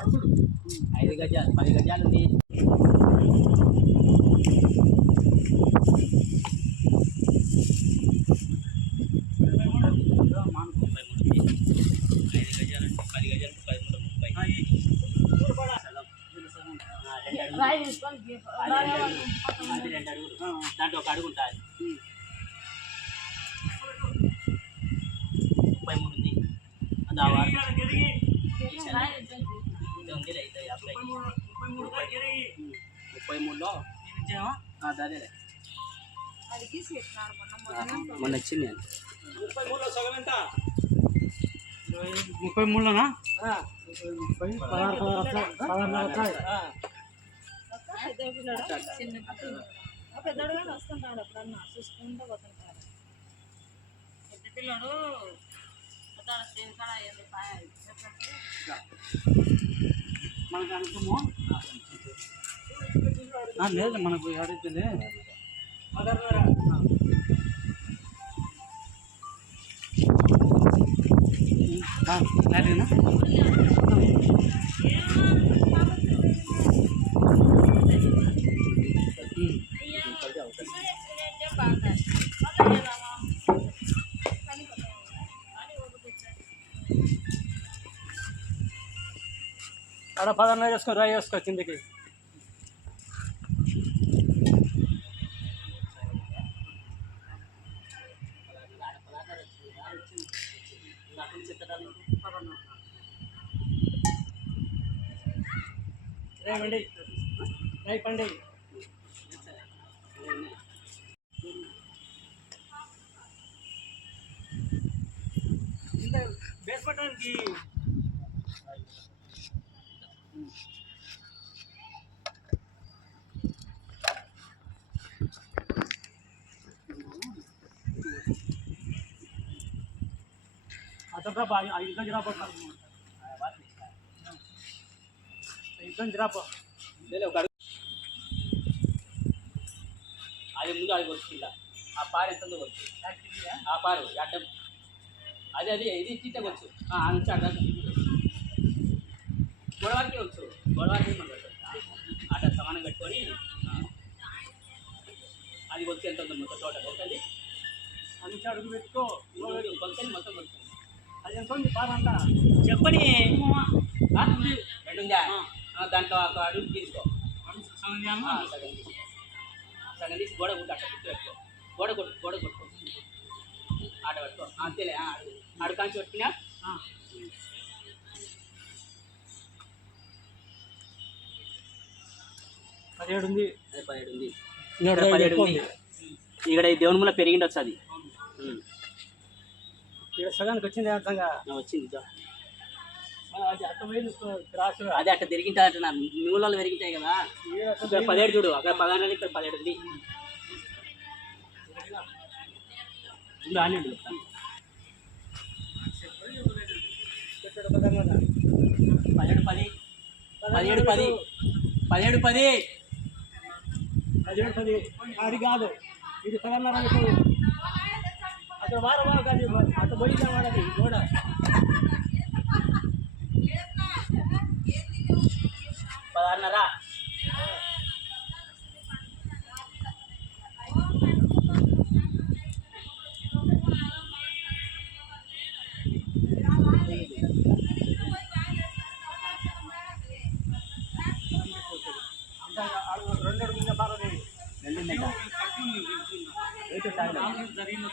5 గజాలు 10 గజాలు ఉంది. దాంట్లో ఒక అడుగు ఉంటుంది. 33 ఉంది. అది 33లో అదే మొన్న వచ్చింది. 33లో సగం ఎంత? 33లోనా? 16 పెద్దడు వస్తుంటాడు ఎప్పుడన్నా చూసుకుంటూ పోతుంటాడు. పెద్ద పిల్లడు మనకు అనుకోము లేదు, మనకు అడుగుతుంది. అక్కడ 16 వేసుకో, రాయి వేసుకో కిందకి. పండి బేస్ పట్టడానికి आता इधर जरा इधर जरा అది ముందు అది వచ్చిందా ఆ పారు ఎంత వచ్చు, ఆ పారు అడ్డం అదే అది ఇది తీటవచ్చు. నుంచి అడ్డం గొడవకి వచ్చు, గొడవకి అట్లా సమానం కట్టుకొని అది వచ్చి ఎంత ఉంది మొత్తం టోటల్ ఒకటి అన్ని అడుగు పెట్టుకో. కొంచెం మొత్తం వచ్చి అది ఎంత ఉంది పారు అంతా చెప్పని 2 ఉందా? దాంట్లో ఒక అడుగు తీసుకో, సగం తీసి గోడ కొట్టు, అట్లా గుర్తు పెట్టుకో. గోడ కొట్టుకో ఆట పెట్టుకో. అంతేలే, అడుగు కాంచి పెట్టుకున్నా. 17 ఉంది. 17 ఉంది. ఇక్కడ దేవుని మూల పెరిగిండొచ్చు. అది ఇక్కడ సగానికి వచ్చింది, అర్థంగా వచ్చింది. అదే అట్లా తిరిగింటుంది అంటున్నా, మూలలో పెరిగింటాయి కదా. ఇక్కడ 17 చూడు, అక్కడ 16 ఇక్కడ 17 ఉంది. 17 అది కాదు, ఇది 16 అక్కడ వారం కాదు, అక్కడ పోయిందా వాడది గోడ. పదహారున్నరా రెండు అడుగుందా పారది రెండు జరిగిన